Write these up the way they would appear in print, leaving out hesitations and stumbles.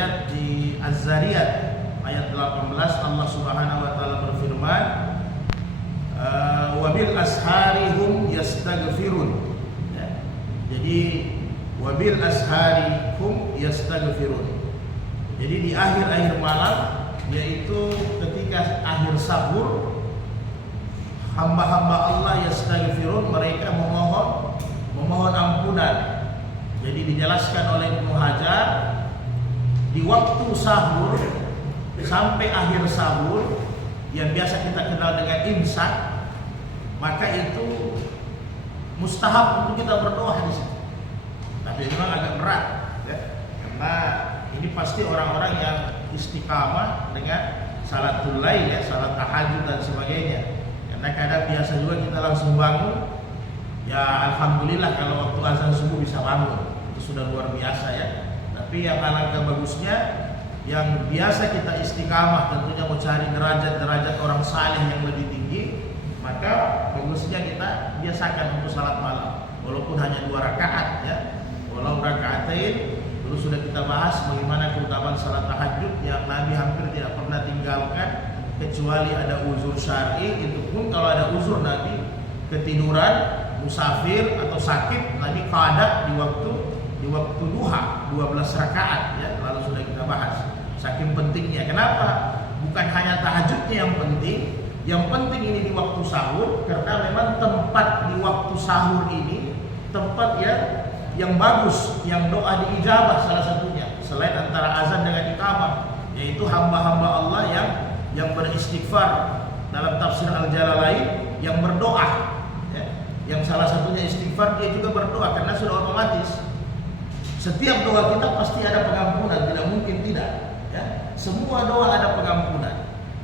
ayat di Az-Zariyat ayat 18 Allah Subhanahu wa taala berfirman, wabil ashari hum yastaghfirun. Ya. Jadi wabil ashari hum yastaghfirun. Jadi di akhir-akhir malam, yaitu ketika akhir sahur, hamba-hamba Allah yastaghfirun, mereka memohon ampunan. Jadi dijelaskan oleh Ibnu Hajar, di waktu sahur sampai akhir sahur yang biasa kita kenal dengan imsak, maka itu mustahab untuk kita berdoa di situ. Tapi memang agak berat, ya, karena ini pasti orang-orang yang istiqamah dengan salatul lail, ya, salat tahajud dan sebagainya. Karena kadang biasa juga kita langsung bangun, ya alhamdulillah kalau waktu azan subuh bisa bangun, itu sudah luar biasa ya. Tapi yang alangkah bagusnya, yang biasa kita istiqamah tentunya mau cari derajat-derajat orang saleh yang lebih tinggi, maka bagusnya kita biasakan untuk salat malam, walaupun hanya 2 rakaat ya. Walau rakaatain, dulu sudah kita bahas bagaimana keutamaan salat tahajud yang Nabi hampir tidak pernah tinggalkan kecuali ada uzur syar'i. Itu pun kalau ada uzur, Nabi ketiduran, musafir atau sakit, Nabi qada di waktu duha 12 rakaat ya, lalu sudah kita bahas. Saking pentingnya. Kenapa? Bukan hanya tahajudnya yang penting ini di waktu sahur, karena memang tempat di waktu sahur ini tempat yang bagus, yang doa diijabah salah satunya. Selain antara azan dengan iqamah, yaitu hamba-hamba Allah yang beristighfar. Dalam tafsir Al-Jalalain yang berdoa ya. Yang salah satunya istighfar, dia juga berdoa karena sudah otomatis. Setiap doa kita pasti ada pengampunan, tidak mungkin tidak ya. Semua doa ada pengampunan.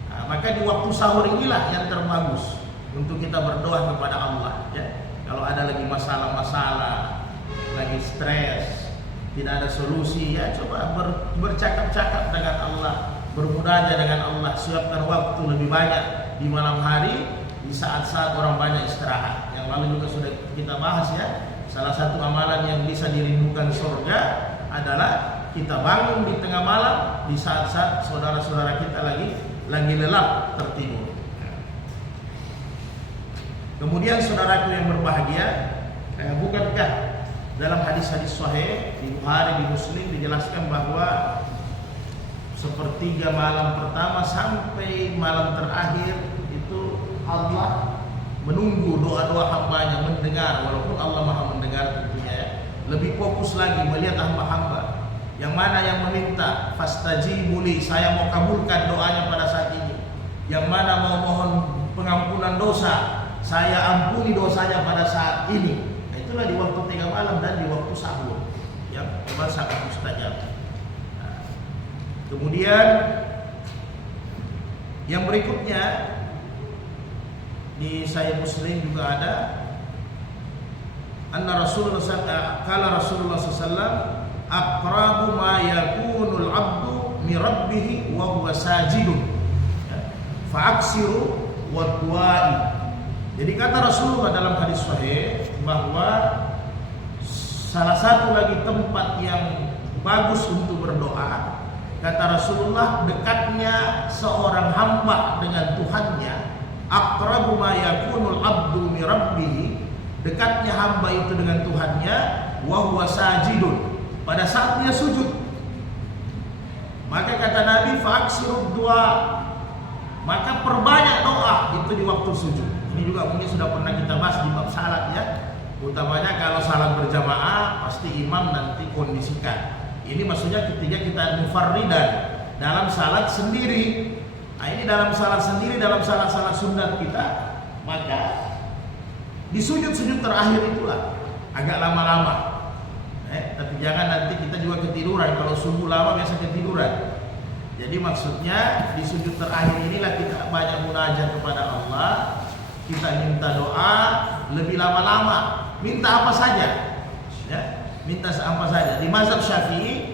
Nah, maka di waktu sahur inilah yang terbagus untuk kita berdoa kepada Allah ya. Kalau ada lagi masalah-masalah, lagi stres, tidak ada solusi ya, coba bercakap-cakap dengan Allah, bermunajat dengan Allah, siapkan waktu lebih banyak di malam hari, di saat-saat orang banyak istirahat. Yang lalu juga sudah kita bahas ya, salah satu amalan yang bisa dirindukan surga adalah kita bangun di tengah malam, di saat-saat saudara-saudara kita lagi lelap tertidur. Kemudian saudaraku yang berbahagia, bukankah dalam hadis-hadis sahih di Bukhari, di Muslim dijelaskan bahwa sepertiga malam pertama sampai malam terakhir itu Allah menunggu doa-doa hambanya, mendengar, walaupun Allah maha mendengar tentunya ya. Lebih fokus lagi melihat hamba-hamba yang mana yang meminta, fastajibuli, saya mau kabulkan doanya pada saat ini. Yang mana mau mohon pengampunan dosa, saya ampuni dosanya pada saat ini. Nah, itulah di waktu tengah malam dan di waktu sahur yang memang sangat mustajab. Nah, kemudian yang berikutnya di Sahih Muslim juga ada, anna Rasulullah sallallahu alaihi wasallam aqrabu ma yakunul 'abdu min rabbih wa huwa sajidun fa aksiru wa du'ai. Jadi kata Rasulullah dalam hadis sahih bahwa salah satu lagi tempat yang bagus untuk berdoa, kata Rasulullah, dekatnya seorang hamba dengan Tuhannya, aqrabu ma yakunul 'abdu min rabbih, dekatnya hamba itu dengan Tuhannya, wa huwa sajidun, pada saat dia sujud. Maka kata Nabi, fa'aksirud du'a, maka perbanyak doa itu di waktu sujud. Ini juga mungkin sudah pernah kita bahas di bab salat ya. Utamanya kalau salat berjamaah pasti imam nanti kondisikan. Ini maksudnya ketika kita mufarridan dalam salat sendiri. Nah, ini dalam salat sendiri, dalam salat-salat sunat kita, maka di sujud-sujud terakhir itulah agak lama-lama. Tapi jangan nanti kita juga ketiduran. Kalau subuh lama biasa ketiduran. Jadi maksudnya di sujud terakhir inilah kita banyak munajat kepada Allah. Kita minta doa lebih lama-lama. Minta apa saja, ya, minta apa saja. Di mazhab Syafi'i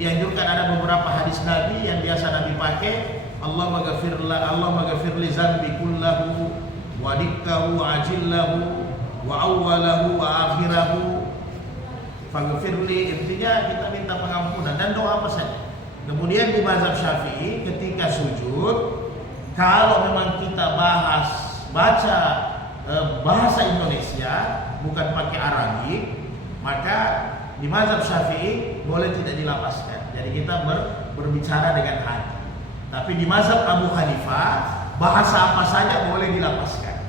dianjurkan, ada beberapa hadis Nabi yang biasa Nabi pakai. Allahumma ghafirli zambi kullahu wa dikkahu wa ajillahu wa awwalahu wa akhirahu faghfirli. Intinya kita minta pengampunan dan doa apa saja. Kemudian di mazhab Syafi'i ketika sujud, kalau memang kita baca bahasa Indonesia bukan pakai Arabi, maka di mazhab Syafi'i boleh tidak dilapaskan. Jadi kita berbicara dengan hati. Tapi di mazhab Abu Hanifah bahasa apa saja boleh dilapaskan.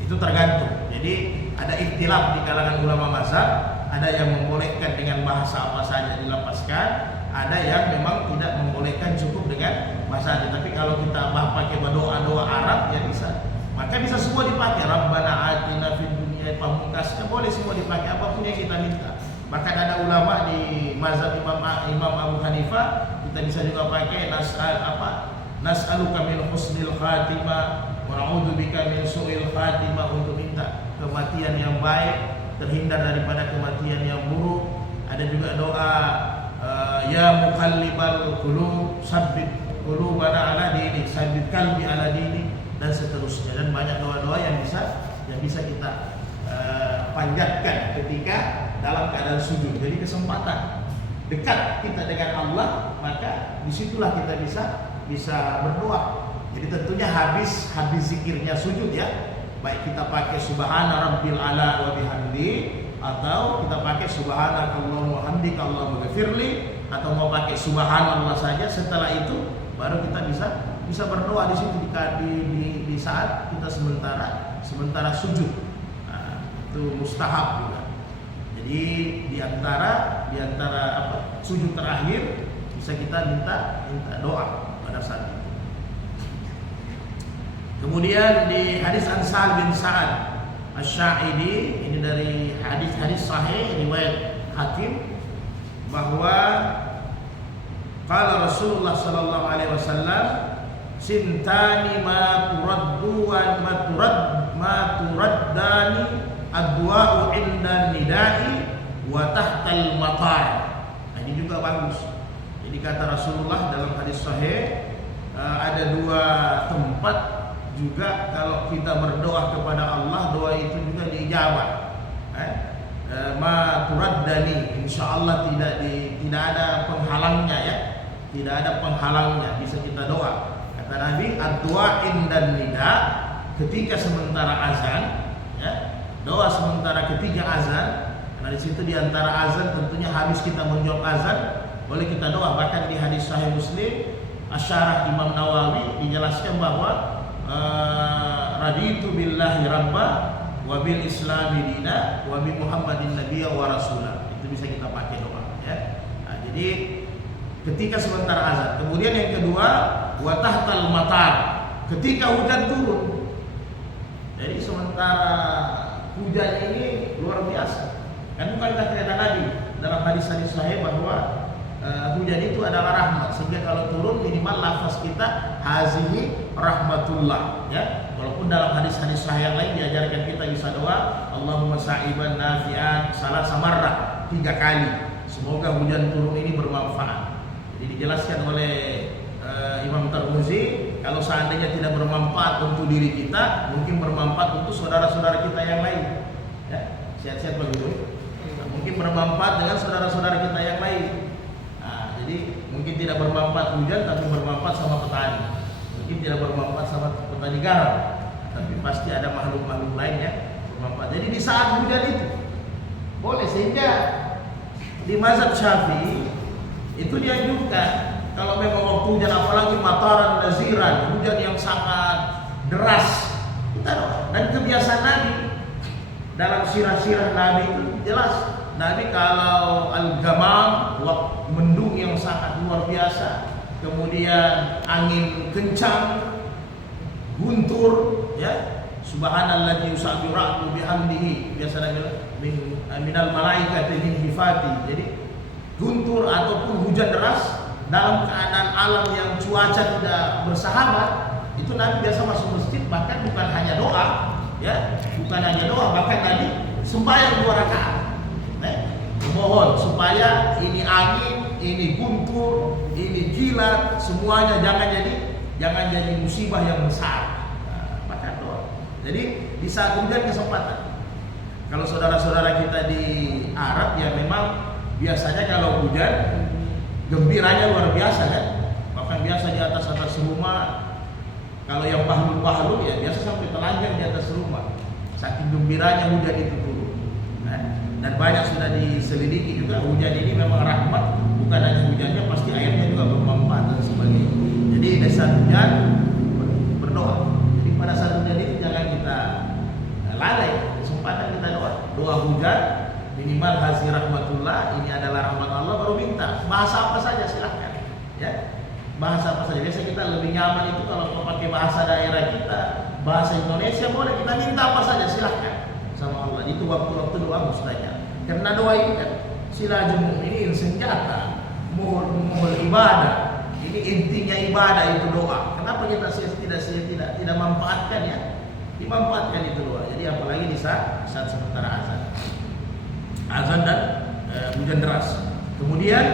Itu tergantung. Jadi ada ikhtilaf di kalangan ulama mazhab. Ada yang membolehkan dengan bahasa apa saja dilapaskan, ada yang memang tidak membolehkan cukup dengan bahasa saja. Tapi kalau kita pakai doa-doa Arab ya bisa. Maka bisa semua dipakai. Rabbana atina fid dunya, pamungkasnya boleh semua dipakai apapun yang kita minta. Bahkan ada ulama di mazhab Imam Abu Hanifah, kita bisa juga pakai nas'aluka min husnil khatimah wa na'udzubika min su'il khatimah, untuk minta kematian yang baik, terhindar daripada kematian yang buruk. Ada juga doa ya muqallibal qulub sabbit qulubana ala dinik, sabbit qalbi ala dinik, dan seterusnya. Dan banyak doa-doa yang bisa kita panjatkan ketika dalam keadaan sujud. Jadi kesempatan dekat kita dengan Allah, maka disitulah kita bisa berdoa. Jadi tentunya habis zikirnya sujud ya. Baik kita pakai subhana rabbil ala wa bihamdi, atau kita pakai subhanakallahumma wa hamdika allahumma ghfirli, atau mau pakai subhanallah saja. Setelah itu baru kita bisa berdoa di situ di saat kita sementara sujud. Nah, itu mustahab juga. Jadi di antara sujud terakhir bisa kita minta doa pada saat itu. Kemudian di hadis Sa'ad bin Sa'ad Asy-Sya'idi, ini dari hadis sahih riwayat Hakim, bahwa qala Rasulullah sallallahu alaihi wasallam sintani ma turaddu wa ma turaddani ad-du'a 'inda nidai wa tahtal matar. Ini juga bagus. Jadi kata Rasulullah dalam hadis sahih, ada dua tempat juga kalau kita berdoa kepada Allah, doa itu juga diijabah. Ma turaddani, insyaallah tidak ada penghalangnya ya. Tidak ada penghalangnya, bisa kita doa. Kata Nabi, ad-du'a indan nida, ketika sementara azan ya. Doa sementara ketika azan. Nah di situ di antara azan tentunya habis kita menjawab azan, boleh kita doa. Bahkan di hadis sahih Muslim, Asyarah Imam Nawawi dijelaskan bahwa raditu billahi rabba wa bil islami dina wa bi muhammadin nabiyya wa rasulah. Itu bisa kita pakai doa ya. Nah, jadi ketika sementara azan. Kemudian yang kedua, wa tahtal matar, ketika hujan turun. Jadi sementara hujan ini luar biasa. Kan bukan kata Nabi dalam hadis-hadis sahih bahwa hujan itu adalah rahmat, sehingga kalau turun minimal lafaz kita hazihi rahmatullah ya. Walaupun dalam hadis-hadis sahih yang lain diajarkan kita bisa doa Allahumma sa'iban nafi'an salasa marrah, 3 kali. Semoga hujan turun ini bermanfaat. Jadi dijelaskan oleh Imam Tirmizi, kalau seandainya tidak bermanfaat untuk diri kita, mungkin bermanfaat untuk saudara-saudara kita yang lain ya. Sehat-sehat begitu. Mungkin bermanfaat dengan saudara-saudara kita yang lain. Jadi mungkin tidak bermanfaat hujan, tapi bermanfaat sama petani. Mungkin tidak bermanfaat sama petani garam, tapi pasti ada makhluk-makhluk lain yang bermanfaat. Jadi di saat hujan itu boleh, sehingga di mazhab Syafi'i itu dianjurkan kalau memang waktu hujan, apalagi mataran naziran, hujan yang sangat deras, kita doa. Dan kebiasaan Nabi dalam sirah-sirah Nabi itu jelas. Nabi kalau al-gamam, mendung yang sangat luar biasa, kemudian angin kencang, guntur, ya, subhanalladzi yusabbihu ra'du bihamdihi, biasanya minal malaikati min hifati. Jadi guntur ataupun hujan deras dalam keadaan alam yang cuaca tidak bersahabat, itu Nabi biasa masuk masjid, bahkan bukan hanya doa, ya, bukan hanya doa, bahkan Nabi sembahyang 2 rakaat. Mohon supaya ini angin, ini guntur, ini kilat, semuanya jangan jadi musibah yang besar. Maka doa. Jadi di saat hujan kesempatan. Kalau saudara-saudara kita di Arab ya memang biasanya kalau hujan gembiranya luar biasa kan. Bahkan biasa di atas rumah, kalau yang bahlul ya biasa sampai telanjang di atas rumah. Saking gembiranya hujan itu turun. Dan banyak sudah diselidiki juga, hujan ini memang rahmat, bukan hanya hujannya, pasti airnya juga bermanfaat dan sebagainya. Jadi di saat hujan berdoa. Jadi pada saat hujan itu jangan kita lalai, kesempatan kita doa hujan, minimal hasil rahmatullah, ini adalah rahmat Allah, baru minta. Bahasa apa saja silahkan, ya. Bahasa apa saja. Biasa kita lebih nyaman itu kalau pakai bahasa daerah kita, bahasa Indonesia boleh, kita minta apa saja silahkan sama Allah. Itu waktu-waktu doa mustajab. Karena doa itu kan silajul mu'minin, senjata, mohon ibadah. Ini intinya ibadah itu doa. Kenapa kita tidak manfaatkan ya? Dimanfaatkan itu doa. Jadi apalagi di saat sementara azan dan hujan deras. Kemudian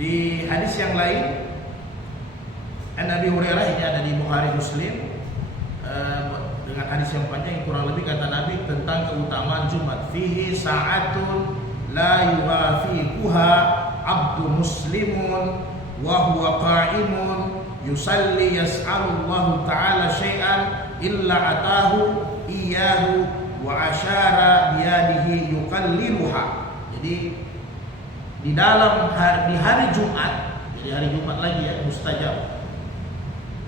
di hadis yang lain, Nabi Hurairah, ini ada di Bukhari Muslim, dengan hadis yang panjang, kurang lebih kata Nabi tentang keutamaan Jumat. Fihi sa'atun la yuwafiquha abdu muslimun wa huwa qa'imun yusalli yas'alullahu ta'ala syai'an illa atahu iyyahu wa asyara biyadihi yuqalliluha. Jadi di dalam di hari Jumat, jadi hari Jumat lagi ya, mustajab.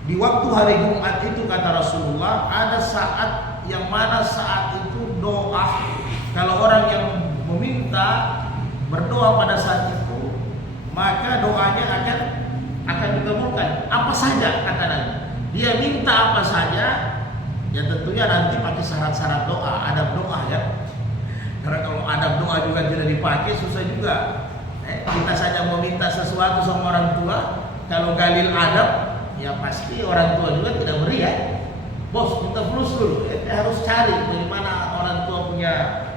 Di waktu hari Jumat itu kata Rasulullah, ada saat yang mana saat itu doa, kalau orang yang meminta berdoa pada saat itu, maka doanya akan dikabulkan. Apa saja kata Nabi. Dia minta apa saja, ya tentunya nanti pakai syarat-syarat doa, adab doa ya. Karena kalau adab doa juga tidak dipakai susah juga. Kita saja mau minta sesuatu sama orang tua, kalau galil adab, ya pasti orang tua juga tidak beri ya. Bos, minta fulus dulu. Harus cari bagaimana orang tua punya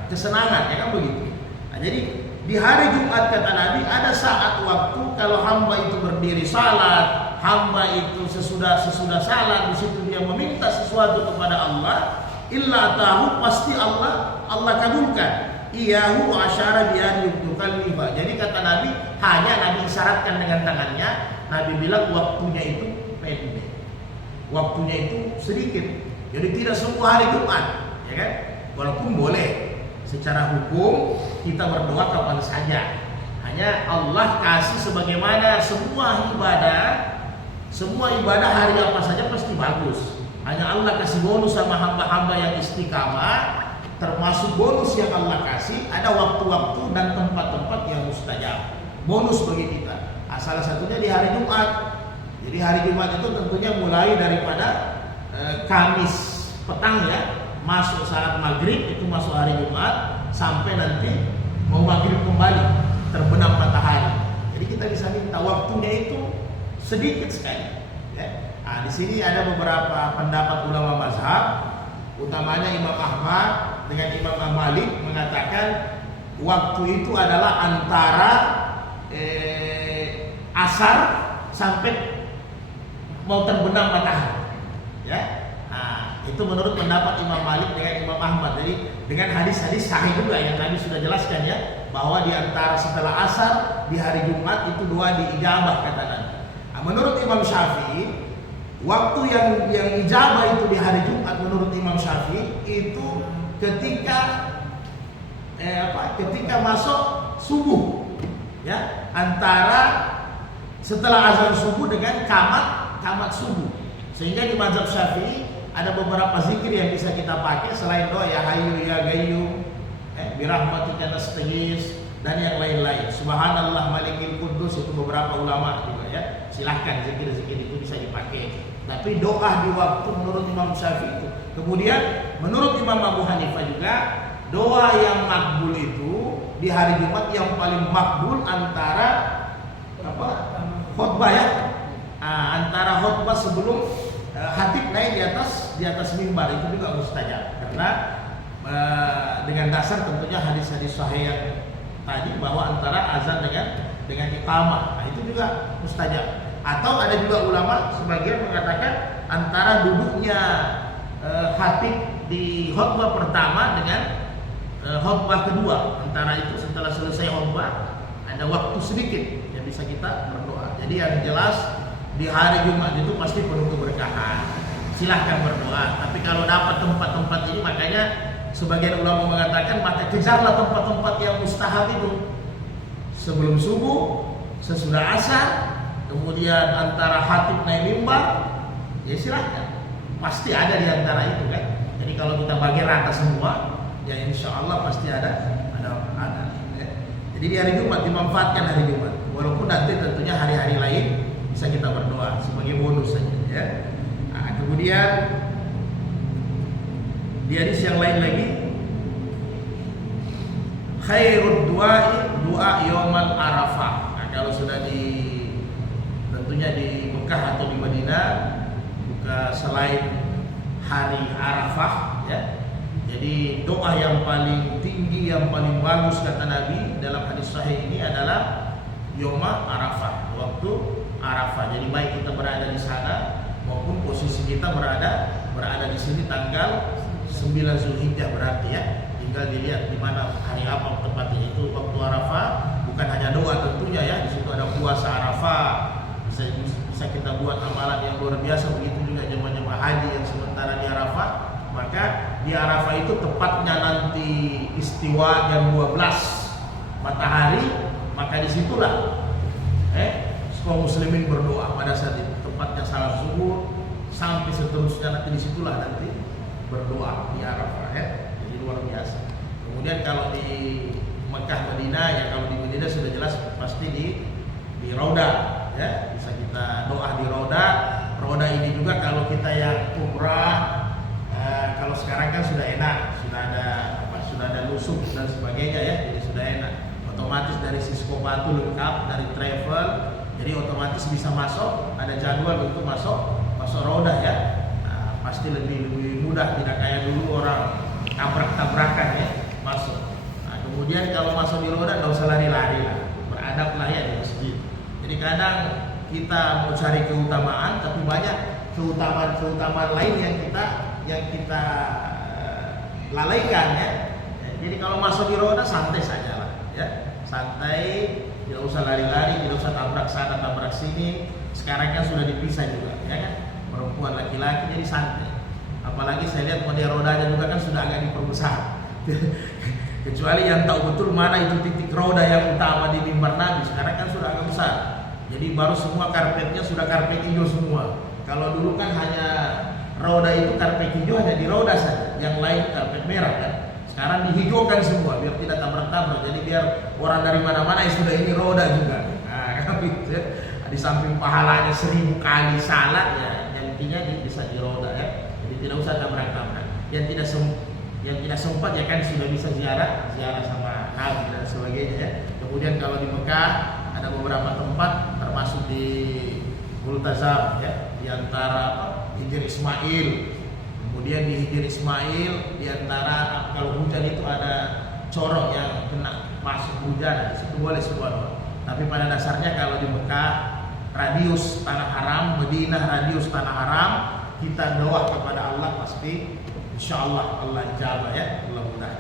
kesenangan, ya kan begitu. Nah, jadi di hari Jumat kata Nabi ada saat waktu kalau hamba itu berdiri salat, hamba itu sesudah salat di situ dia meminta sesuatu kepada Allah, illa tahu pasti Allah kabulkan. Iyahu asyara biyadi yukallifa. Jadi kata Nabi, hanya Nabi isyaratkan dengan tangannya. Nabi bilang waktunya itu pendek, waktunya itu sedikit. Jadi tidak semua hari Jumat, ya kan? Walaupun boleh secara hukum kita berdoa kapan saja. Hanya Allah kasih sebagaimana semua ibadah hari apa saja pasti bagus. Hanya Allah kasih bonus sama hamba-hamba yang istiqamah. Termasuk bonus yang Allah kasih, ada waktu-waktu dan tempat-tempat yang mustajab. Bonus bagi kita. Salah satunya di hari Jumat. Jadi hari Jumat itu tentunya mulai daripada Kamis petang ya, masuk saat maghrib itu masuk hari Jumat, sampai nanti mau maghrib kembali terbenam matahari. Jadi kita bisa minta waktunya itu sedikit sekali. Ya. Nah, di sini ada beberapa pendapat ulama mazhab, utamanya Imam Ahmad dengan Imam Malik mengatakan waktu itu adalah antara asar sampai mau terbenam matahari. Ya, nah, itu menurut pendapat Imam Malik dengan Imam Ahmad. Jadi dengan hadis-hadis sahih juga yang Nabi sudah jelaskan ya, bahwa di antara setelah asar di hari Jumat itu doa diijabah kata Nabi. Nah, menurut Imam Syafi'i waktu yang ijabah itu di hari Jumat menurut Imam Syafi'i itu ketika masuk subuh ya, antara setelah azan subuh dengan qamat subuh. Sehingga di mazhab Syafi'i ada beberapa zikir yang bisa kita pakai selain doa ya hayyu ya qayyum, bi rahmatika nastaghits dan yang lain-lain. Subhanallah malikil quddus, itu beberapa ulama juga ya. Silahkan zikir-zikir itu bisa dipakai. Tapi doa di waktu menurut Imam Syafi'i itu. Kemudian menurut Imam Abu Hanifah juga doa yang makbul itu di hari Jumat yang paling makbul antara khutbah ya, antara khutbah sebelum khatib naik di atas mimbar, itu juga mustajab karena dengan dasar tentunya hadis-hadis sahih yang tadi bahwa antara azan dengan iqamah, nah itu juga mustajab. Atau ada juga ulama sebagian mengatakan antara duduknya khatib di khutbah pertama dengan khutbah kedua. Antara itu setelah selesai khutbah ada waktu sedikit yang bisa kita berdoa. Jadi yang jelas di hari Jumat itu pasti penuh keberkahan. Silahkan berdoa. Tapi kalau dapat tempat-tempat ini, makanya sebagian ulama mengatakan maka kejarlah tempat-tempat yang mustahab itu. Sebelum subuh, sesudah asar, kemudian antara khatib naik mimbar, ya silahkan. Pasti ada di antara itu kan. Jadi kalau kita bagi rata semua, ya insya Allah pasti ada. Ya. Jadi di hari Jumat dimanfaatkan hari Jumat. Walaupun nanti tentunya hari-hari lain bisa kita berdoa sebagai bonus saja. Ya. Nah, kemudian di hadis yang lain lagi, khairud du'ai doa yaumal arafah. Nah, kalau sudah tentunya di Mekah atau di Madinah, bukan selain hari Arafah, ya. Jadi doa yang paling tinggi, yang paling bagus kata Nabi dalam hadis sahih ini adalah Yoma Arafah, waktu Arafah. Jadi baik kita berada di sana maupun posisi kita berada di sini tanggal 9 Zulhijjah berarti ya. Tinggal dilihat di mana hari apa tepatnya itu waktu Arafah. Bukan hanya doa tentunya ya, di situ ada puasa Arafah. Bisa kita buat amalan yang luar biasa. Begitu juga jemaah haji yang sementara di Arafah. Maka di Arafah itu tepatnya nanti istiwa jam 12 matahari, maka disitulah kaum muslimin berdoa pada saat itu. Tepatnya salat subuh sampai seterusnya, nanti disitulah nanti berdoa di Arafah ya. Jadi luar biasa. Kemudian kalau di Mekah Madinah, ya kalau di Madinah sudah jelas pasti di Rauda ya, bisa kita doa di Rauda. Rauda ini juga kalau kita yang umrah, kalau sekarang kan sudah enak, sudah ada lusuk dan sebagainya ya, jadi sudah enak. Otomatis dari Sisko Batu lengkap, dari travel, jadi otomatis bisa masuk, ada jadwal untuk masuk Rauda ya. Nah, pasti lebih mudah, tidak kayak dulu orang tabrak-tabrakan ya masuk. Nah, kemudian kalau masuk di Rauda nggak usah lari-lari lah, beradablah ya di masjid. Jadi kadang kita mau cari keutamaan, tapi banyak keutamaan lain yang kita lalaikan ya. Jadi kalau masuk di Rauda santai saja lah ya, santai, tidak usah lari-lari, tidak usah tabrak sana tabrak sini. Sekarang kan sudah dipisah juga ya kan, perempuan laki-laki, jadi santai. Apalagi saya lihat model rodanya juga kan sudah agak diperbesar. Kecuali yang tahu betul mana itu titik roda yang utama di mimbar Nabi, sekarang kan sudah agak besar. Jadi baru semua karpetnya sudah karpet hijau semua. Kalau dulu kan hanya roda itu karpet hijau hanya di roda saja, yang lain karpet merah kan. Sekarang dihijaukan semua biar tidak tabrak-tabrak. Jadi biar orang dari mana-mana sudah ini roda juga. Nah, gitu ya. Di samping pahalanya 1000 kali salat ya, yang intinya bisa di roda ya. Jadi tidak usah tabrak-tabrak. Yang tidak sempat ya kan sudah bisa ziarah sama Nabi dan sebagainya ya. Kemudian kalau di Mekah ada beberapa tempat termasuk di Multazam ya, di antara Hijr Ismail. Kemudian di Hijr Ismail di antara kalau hujan itu ada corong yang kena masuk hujan, di situ boleh sebuah. Tapi pada dasarnya kalau di Mekah radius tanah haram, Madinah radius tanah haram, kita doa kepada Allah pasti insyaallah Allah ijabah ya, Allah mudah.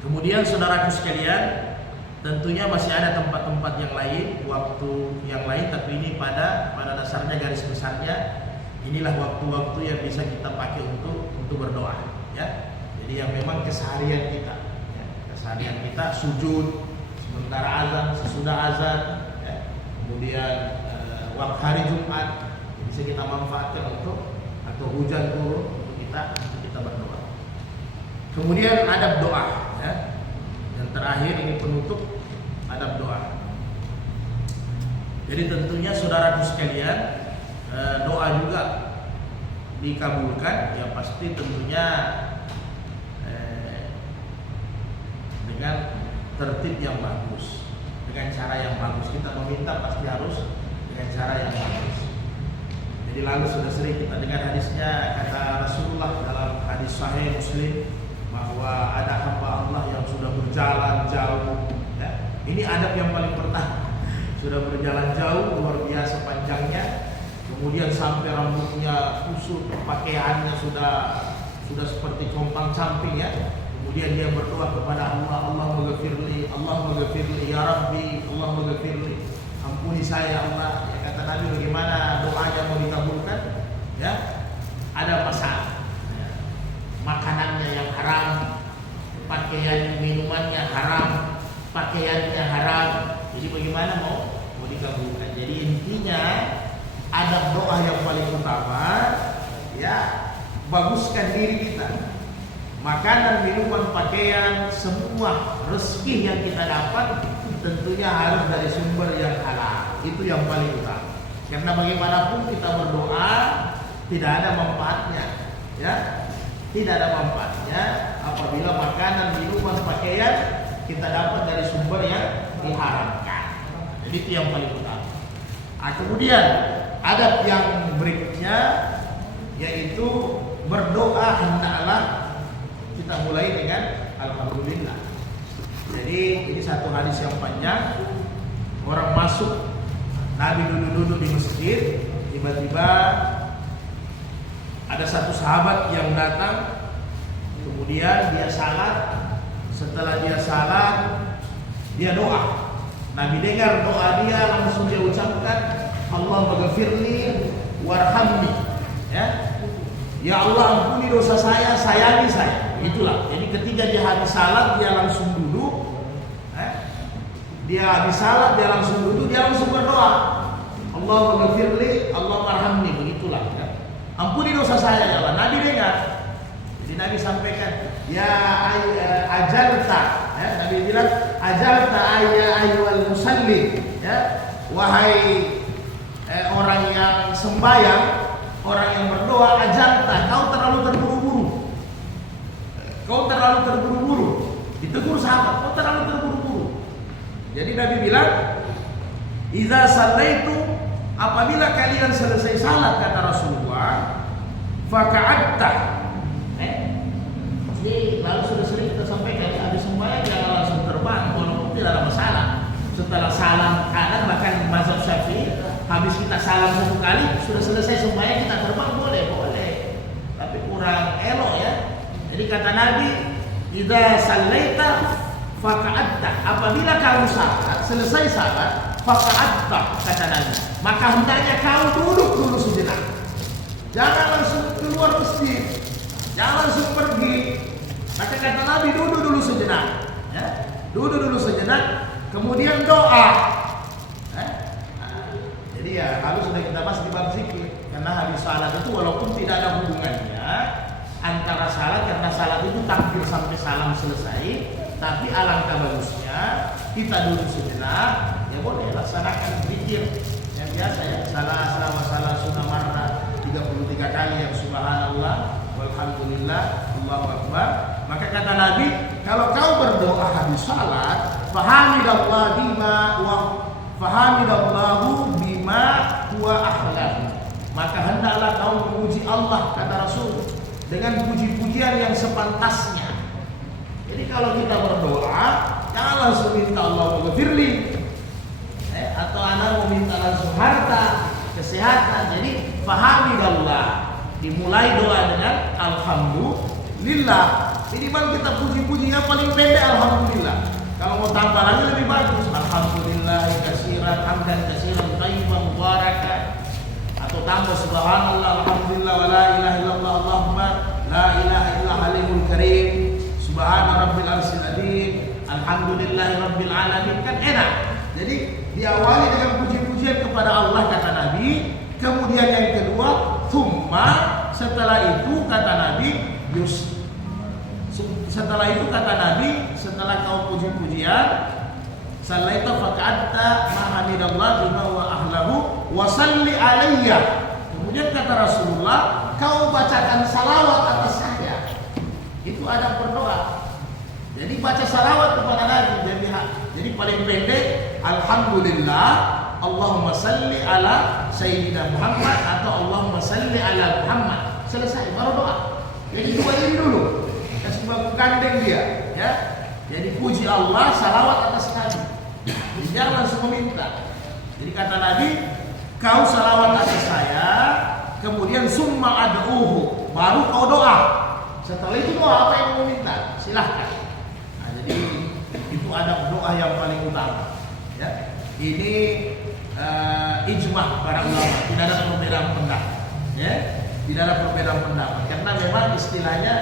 Kemudian saudaraku sekalian, tentunya masih ada tempat-tempat yang lain, waktu yang lain, tapi ini pada dasarnya garis besarnya inilah waktu-waktu yang bisa kita pakai untuk berdoa ya. Jadi yang memang keseharian kita ya. Keseharian kita sujud sementara azan, sesudah azan ya. Kemudian waktu hari Jumat bisa kita manfaatkan atau hujan turun untuk kita berdoa. Kemudian adab doa ya. Yang terakhir ini penutup, adab doa. Jadi tentunya saudaraku sekalian, doa juga dikabulkan ya pasti tentunya dengan tertib yang bagus, dengan cara yang bagus. Kita meminta pasti harus dengan cara yang bagus. Jadi lalu sudah sering kita dengar hadisnya, kata Rasulullah dalam hadis sahih Muslim bahwa ada hamba Allah yang sudah berjalan jauh ya. Ini adab yang paling pertama, sudah berjalan jauh luar biasa panjangnya, kemudian sampai rambutnya kusut, pakaiannya sudah sudah seperti compang camping ya. Kemudian dia berdoa kepada Allah, Allahumma ghafirli, Allahumma ghafirli ya Rabbi, Allahumma ghafirli, ampuni saya Allah. Ya, kata Nabi, bagaimana doanya mau dikabulkan? Ya, ada masalah. Ya, makanannya yang haram, pakaian minumannya haram, pakaiannya haram. Jadi bagaimana mau dikabulkan? Jadi intinya ada doa yang paling utama, ya, baguskan diri kita. Makanan, minuman, pakaian, semua rezeki yang kita dapat tentunya harus dari sumber yang halal. Itu yang paling utama. Karena bagaimanapun kita berdoa tidak ada manfaatnya, ya. Tidak ada manfaatnya apabila makanan, minuman, pakaian kita dapat dari sumber yang diharamkan. Jadi itu yang paling utama. Kemudian adab yang berikutnya yaitu berdoa hendaklah kita mulai dengan alhamdulillah. Jadi ini satu hadis yang panjang. Orang masuk, Nabi duduk-duduk di masjid, tiba-tiba ada satu sahabat yang datang, kemudian dia salat. Setelah dia salat, dia doa. Nabi dengar doa dia, langsung dia ucapkan, Allahumma ghafirli warhamni. Ya Allah, ampuni dosa saya, sayangi saya. Itulah. Jadi ketika dia habis salat, dia langsung duduk. Dia habis salat, dia langsung duduk, dia langsung berdoa. Allahumma ghafirli, Allahumma arhamni. Begitulah. Ya. Ampuni dosa saya ya Allah. Nabi dengar. Jadi Nabi sampaikan, ya ajalta. Ya, Nabi bilang, ajalta ayyuhal musalli. Ya, wahai orang yang sembahyang, orang yang berdoa, ajalta, kau terlalu terburu-buru. Kau terlalu terburu-buru. Ditegur sahabat, kau terlalu terburu-buru. Jadi Nabi bilang, idza sallaitu, apabila kalian selesai salat, kata Rasulullah, faka'atta. Jadi lalu sudah sering kita sampaikan, habis sembahyang jangan langsung terbang, walaupun tidak ada masalah. Setelah salam kanan, bahkan mazhab Syafi'i, habis kita salam satu kali, sudah selesai sembahyang kita terbang, boleh. Tapi kurang elok ya. Jadi kata Nabi, idza sallaita faka'atta, apabila kamu salat, selesai salat, faka'atta, kata Nabi, maka hendaknya kau duduk dulu sejenak. Jangan langsung keluar masjid, jangan langsung pergi. Maka kata Nabi, duduk dulu sejenak, ya. Duduk dulu sejenak, kemudian doa. Jadi ya kalau sudah kita bahas di bab zikir, karena habis salat itu walaupun tidak ada hubungannya antara salat, karena salat itu takbir sampai salam selesai, tapi alangkah bagusnya kita duduk sejenak, ya boleh laksanakan zikir yang biasa ya, salah sunnah marra 33 kali, yang subhanallah walhamdulillah Allahu akbar. Maka kata Nabi, kalau kau berdoa habis salat, fahamidallahu bima huwa ahlahu, maka hendaklah kau memuji Allah, kata Rasul, dengan puji-pujian yang sepantasnya. Jadi kalau kita berdoa, jangan langsung minta Allah maghfirli, atau anak mau minta langsung harta, kesehatan. Jadi fahamidallah, dimulai doa dengan alhamdulillah. Minimal kita puji-puji yang paling pendek alhamdulillah. Kalau mau tambah lagi lebih bagus, alhamdulillah katsiran, hamdan katsiran, thayyiban mubarakan. Atau tambah subhanallah, alhamdulillah, wa la ilaha illallah, Allahumma la ilaha illa halimul karim, subhana rabbil arsyil azim, alhamdulillahi rabbil alamin. Kan enak. Jadi diawali dengan puji-pujian kepada Allah, kata Nabi. Kemudian yang kedua, thumma, setelah itu kata Nabi, setelah kau puji-pujian, sallaita faka'atta mahamidallah bima wa ahlahu wa salli alayya. Kemudian kata Rasulullah, kau bacakan salawat atas saya. Itu ada berdoa. Jadi baca salawat kepada Nabi. Jadi paling pendek, alhamdulillah, Allahumma salli ala Sayyidina Muhammad, atau Allahumma salli ala Muhammad. Selesai, baru doa. Jadi dua ini dulu. Kasih baku gandeng dia, ya. Jadi puji Allah, salawat atas Nabi. Jangan langsung meminta. Jadi kata Nabi, kau salawat atas saya, kemudian summa ad'uhu, baru kau doa. Setelah itu doa apa yang mau minta, silahkan. Nah, jadi itu adab doa yang paling utama. Ya, ini ijma para ulama, tidak ada perbedaan pendapat. Ya, tidak ada perbedaan pendapat. Karena memang istilahnya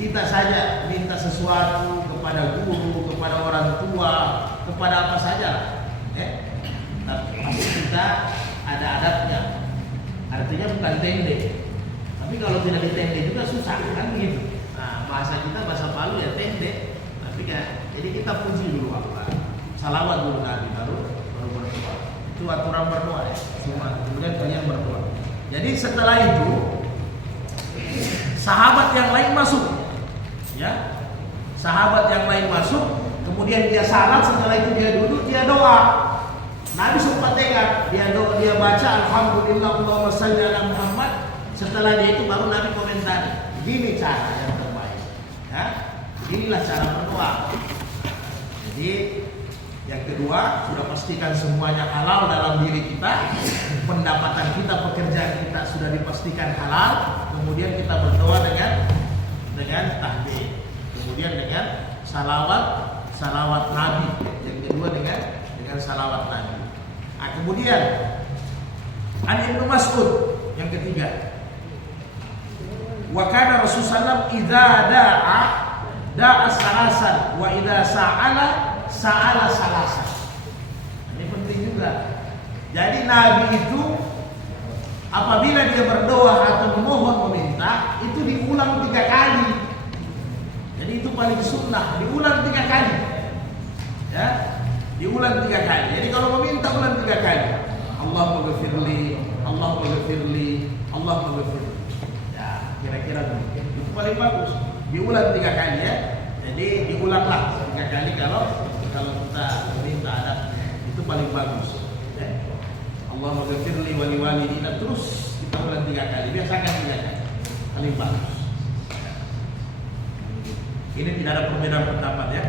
kita saja minta sesuatu kepada guru, kepada orang tua, kepada apa saja, ya. Tapi kita ada adabnya. Artinya bukan tende. Tapi kalau tidak ditende juga susah kan begitu. Nah, bahasa kita bahasa Palu ya tende. Tapi kan, jadi kita puji dulu Allah, salawat dulu Nabi baru berdoa. Itu aturan berdoa ya. Semua kemudian kalian berdoa. Jadi setelah itu sahabat yang lain masuk, ya. Sahabat yang lain masuk, kemudian dia salat, setelah itu dia duduk, dia doa. Nabi sempat dengar, dia baca alhamdulillah Allahumma shalli ala Muhammad. Setelah dia itu baru Nabi komentari, begini cara yang terbaik, ya. Inilah cara berdoa. Jadi yang kedua, sudah pastikan semuanya halal dalam diri kita, pendapatan kita, pekerjaan kita sudah dipastikan halal. Kemudian kita berdoa dengan tahmid, kemudian dengan salawat Nabi. Yang kedua dengan salawat Nabi. Nah, kemudian An Ibnu Mas'ud yang ketiga. Wa kana Rasulullah idza da'a salasan wa idza sa'ala salasan. Ini penting juga. Jadi Nabi itu apabila dia berdoa atau memohon meminta itu diulang 3 kali. Jadi itu paling sunnah, diulang 3 kali. Ya, diulang 3 kali. Jadi kalau meminta ulang 3 kali. Allahumma ghfirli, Allahumma ghfirli, Allahumma ghfirli. Ya, kira-kira begitu. Itu paling bagus. Diulang 3 kali ya. Jadi diulanglah 3 kali kalau kita meminta adabnya. Itu paling bagus. Ya. Allahumma ghfirli wa liwalidina, terus kita ulang 3 kali. Biasakan 3 kali. Paling bagus. Ya. Ini tidak ada perbedaan pendapat ya.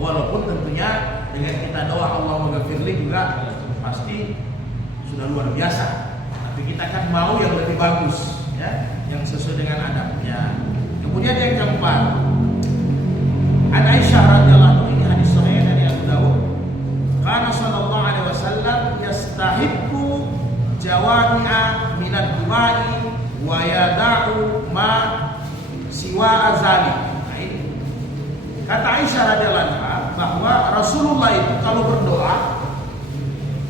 Walaupun tentunya dengan kita doa Allahumma ghafirli juga pasti sudah luar biasa. Tapi kita kan mau yang lebih bagus, ya, yang sesuai dengan adabnya. Kemudian yang keempat, An Aisyah radhiyallahu anha, ini hadis sahih dari Abu Dawud. Kana sallallahu alaihi wasallam yastahibbu jawami'a minad du'ai wa yada'u ma siwa azali. Kata Aisyah radhiyallahu anha bahwa Rasulullah itu kalau berdoa,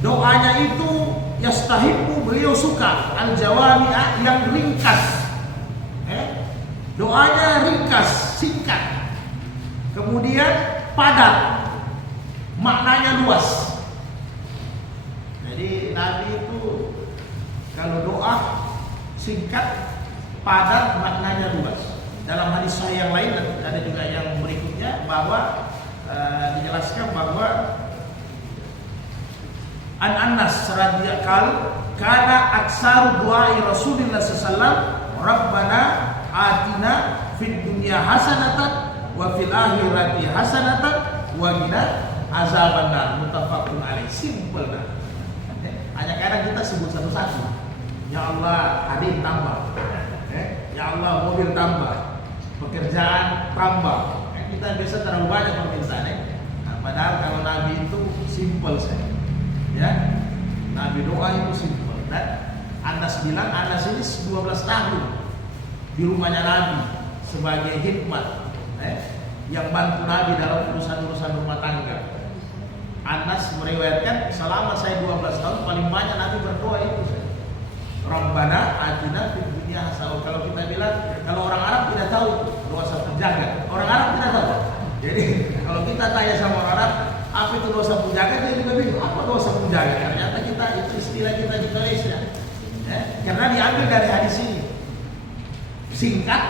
doanya itu yastahibbu, beliau suka al-jawami'ah, yang ringkas. Doanya ringkas, singkat. Kemudian padat. Maknanya luas. Jadi Nabi itu kalau doa singkat, padat, maknanya luas. Dalam hadis sahih yang lain ada juga yang berikutnya bahwa dijelaskan bahwa An Anas radhiyallahu kana aksaru du'ai Rasulullah sallallahu alaihi wasallam Rabbana atina fid dunya hasanatan wa fil akhirati hasanatan wa qina azabannar. Muttafaqun alaih. Simple dah. Hanya kadang kita sebut satu-satu. Ya Allah, hadis tambah. Ya Allah, mobil tambah. Pekerjaan tambah. Kita biasa terlalu banyak permintaan. Nah, padahal kalau Nabi itu simple saja. Ya, Nabi doa itu simple. Dan Anas bilang, Anas ini 12 tahun di rumahnya Nabi sebagai hikmat, yang bantu Nabi dalam urusan-urusan rumah tangga. Anas meriwayatkan selama saya 12 tahun paling banyak Nabi berdoa itu saja. Rabbana atina fid dunya hasanah. Kalau kita bilang, kalau orang Arab tidak tahu dosa penjaga. Orang Arab tidak tahu. Jadi kalau kita tanya sama orang Arab, apa itu dosa penjaga, dia juga bingung apa dosa penjaga. Ternyata kita itu istilah kita di Indonesia. Karena diambil dari hadis ini. Singkat,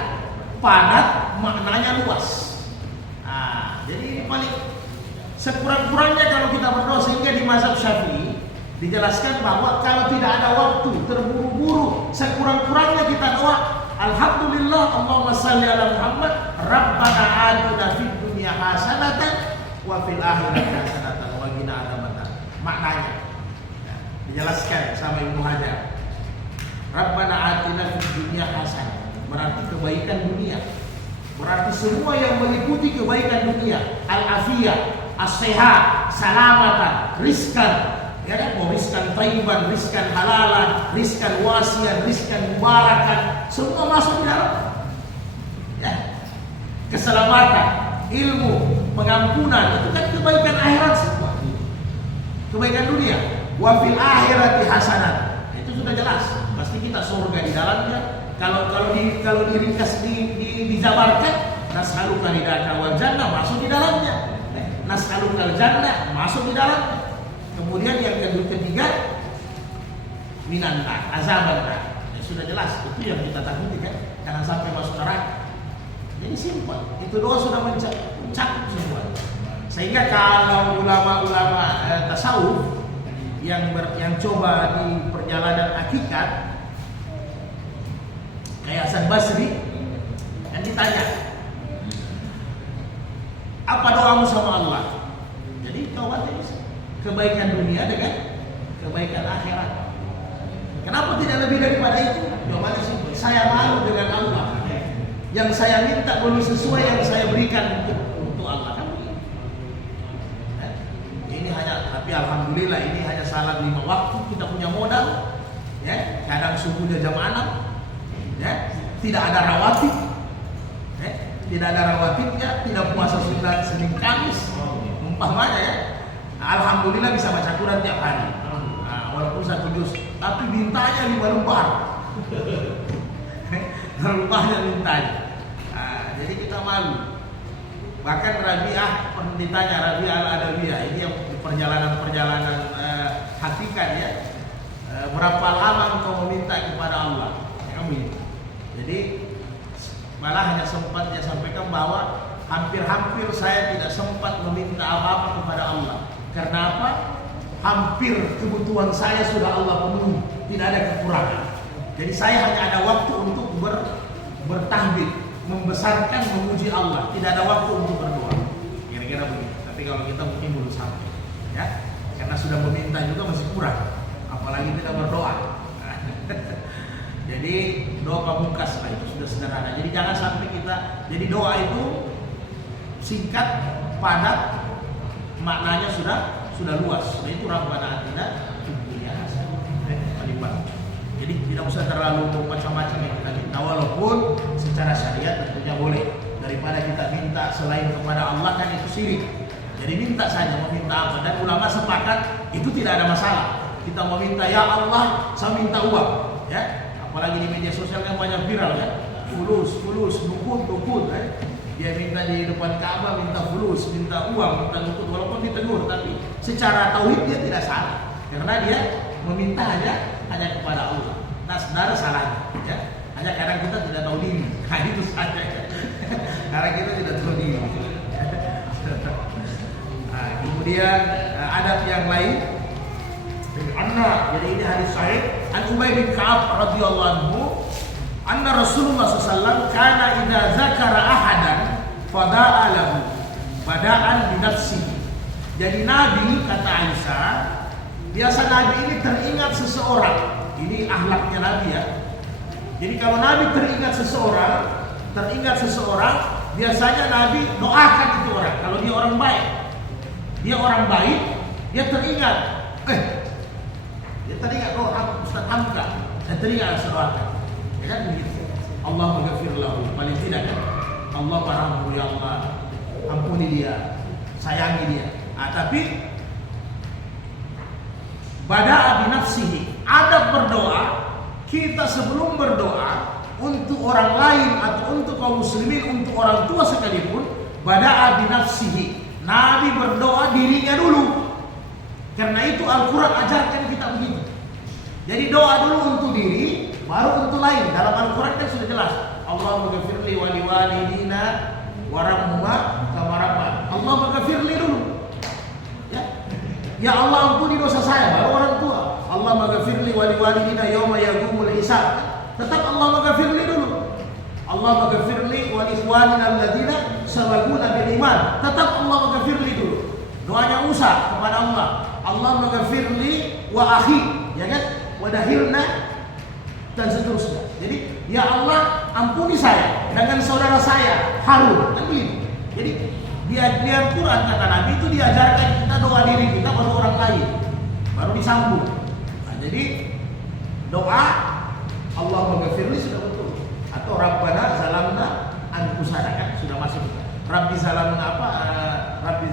padat, maknanya luas. Nah, jadi ini paling sekurang-kurangnya kalau kita berdoa, sehingga di mazhab Syafi'i dijelaskan bahwa kalau tidak ada waktu, terburu-buru, sekurang-kurangnya kita doa alhamdulillah Allahumma shalli ala Muhammad Rabbana atina fid dunya hasanatan wa fil akhirati hasanatan wa qina adzabannar. Maknanya dijelaskan sama Ibnu Hajar. Rabbana atina fid dunya hasanah berarti kebaikan dunia. Berarti semua yang meliputi kebaikan dunia, al-afiyah, as-sehat, salamatan, rizkan, ya kan? Mau rizkan thayyiban, rizkan halalan, rizkan wasian, rizkan mubarakan, semua masuk di dalam. Ya. Keselamatan, ilmu, pengampunan, itu kan kebaikan akhirat semua. Kebaikan dunia, wa fil akhirati hasanat. Itu sudah jelas. Pasti kita surga di dalamnya. Kalau diringkas dijabarkan, nas'aluka ridaka wal jannah, masuk di dalamnya. Nas'alukal jannah, masuk di dalamnya. Kemudian yang ketiga, minan nar, azaban nar. Ya, sudah jelas, itu yang kita takuti kan, jangan sampai masuk neraka. Jadi simpel, itu doa sudah mencakup semua. Sehingga kalau ulama-ulama tasawuf yang coba di perjalanan hakikat, kayak Hasan Basri, yang ditanya, apa doamu sama Allah? Jadi jawabannya bisa kebaikan dunia dengan kebaikan akhirat. Kenapa tidak lebih daripada itu? Jawabannya simpel, saya malu dengan Allah. Yang saya minta belum sesuai yang saya berikan untuk Allah. Kan? Ini hanya, tapi alhamdulillah ini hanya salat 5 waktu, kita punya modal. Ya, kadang subuhnya jam 6. Ya, tidak ada rawatib. Ya, tidak ada rawatibnya, tidak puasa sunat Senin Kamis. Umpamanya ya. Alhamdulillah bisa baca Quran tiap hari. Nah, walaupun 1 juz, tapi mintanya 5 lembar. Lembarnya mintanya. Nah, jadi kita malu. Bahkan Rabi'ah, ditanya Rabi'ah al-Adawiyah, ini yang perjalanan hakikat ya. Berapa lama engkau meminta kepada Allah? Ya, kamu ini. Jadi malah hanya sempat dia sampaikan bahwa hampir-hampir saya tidak sempat meminta apa-apa kepada Allah. Karena apa? Hampir kebutuhan saya sudah Allah penuhi, tidak ada kekurangan. Jadi saya hanya ada waktu untuk bertahmid, membesarkan, memuji Allah. Tidak ada waktu untuk berdoa. Kira-kira begitu. Tapi kalau kita mungkin belum sampai, ya, karena sudah meminta juga masih kurang, apalagi tidak berdoa. Jadi doa pamungkas lah, itu sudah sederhana. Jadi jangan sampai kita, jadi doa itu singkat, padat, maknanya sudah luas. Nah itu Rabbana atina fid dunya hasanah. Jadi tidak usah terlalu macam-macam yang kita minta, walaupun secara syariat tentunya boleh. Daripada kita minta selain kepada Allah, kan itu syirik. Jadi minta saja, mau minta apa, dan ulama sepakat itu tidak ada masalah. Kita mau minta, ya Allah, saya minta uang, ya. Apalagi di media sosial kan banyak viral ya, fulus, nukut, dia minta di depan Ka'bah, minta fulus, minta uang, minta nukut, walaupun ditegur, tapi secara tauhid dia tidak salah, karena dia meminta hanya kepada Allah. Nah, saudara salahnya, ya, hanya kadang kita tidak tahu diri, nah itu saja, karena kita tidak tahu diri. Nah, kemudian adab yang lain. Jadi ini hadis sahih an Ubay bin Ka'ab radhiyallahu anhu, anna Rasulullah sallallahu kana idza zakara ahadan fada'a lahu bada'an bi nafsihi. Jadi Nabi, kata Aisyah, biasa Nabi ini teringat seseorang. Ini akhlaknya Nabi ya. Jadi kalau Nabi teringat seseorang, biasanya Nabi doakan itu orang. Kalau dia orang baik, dia teringat. Dia teringat, oh Ustaz Hamka, saya teringat sedoakan. Ya kan begitu. Allah maghfir lahu, paling tidak kan. Allah marhamhu ya Allah, ampuni dia, sayangi dia. Tapi bada'a bi nafsihi, adab berdoa, kita sebelum berdoa untuk orang lain atau untuk kaum muslimin, untuk orang tua sekalipun, bada'a bi nafsihi. Nabi berdoa dirinya dulu. Karena itu Al-Quran ajarkan kita begitu. Jadi doa dulu untuk diri, baru untuk lain. Dalam Al-Quran kan sudah jelas, Allahumma ghafirli wa liwalidina warahmuma kama rabbana. Allahumma ghafirli dulu. Ya Allah ampuni dosa saya, baru orang tua. Allahumma ghafirli wa liwalidina yauma yaqumul hisab. Tetap Allahumma ghafirli dulu. Allahumma ghafirli wa ikhwanina alladziina sabaquna bil iman. Tetap Allahumma ghafirli dulu. Doanya Musa kepada Allah, Allahumma ghafirli wa akhi, ya kan? Wadahilna dan seterusnya. Jadi ya Allah ampuni saya, dengan saudara saya Harun, kan begitu. Jadi dia Quran kata Nabi itu diajarkan kita doa diri kita baru orang lain, baru disambung. Nah, jadi doa Allahumma ghafirli sudah betul, atau Rabbana zalamna anfusana kan sudah masuk. Rabbi zalamna apa? Rabbi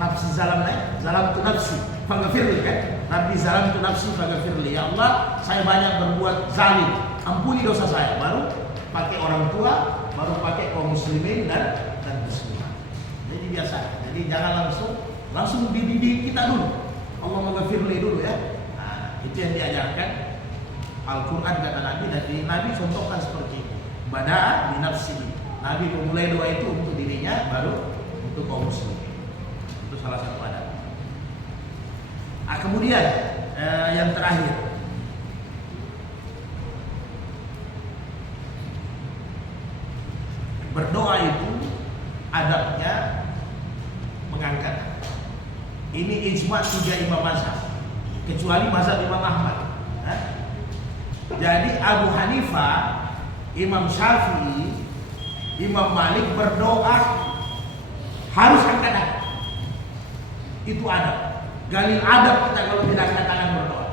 nafsi zalamtu nafsi faghfirli kan? Rabbi zalamtu nafsi faghfirli. Ya Allah, saya banyak berbuat zalim, ampuni dosa saya. Baru pakai orang tua, baru pakai kaum muslimin dan muslimat. Jadi biasa. Jadi jangan langsung dididik kita dulu. Allahumma ghafirli dulu ya. Nah, itu yang diajarkan Al-Quran kata Nabi, dan Nabi contohkan seperti itu. Bada'a binafsihi. Nabi memulai doa itu untuk dirinya, baru untuk kaum muslim. Itu salah satu adab. Nah, kemudian yang terakhir, berdoa itu adabnya mengangkat. Ini ijma 3 imam mazhab, kecuali mazhab Imam Ahmad. Jadi Abu Hanifah, Imam Syafi'i, Imam Malik berdoa harus angkat tangan. Itu adab. Galil adab kita kalau tidak angkat tangan berdoa.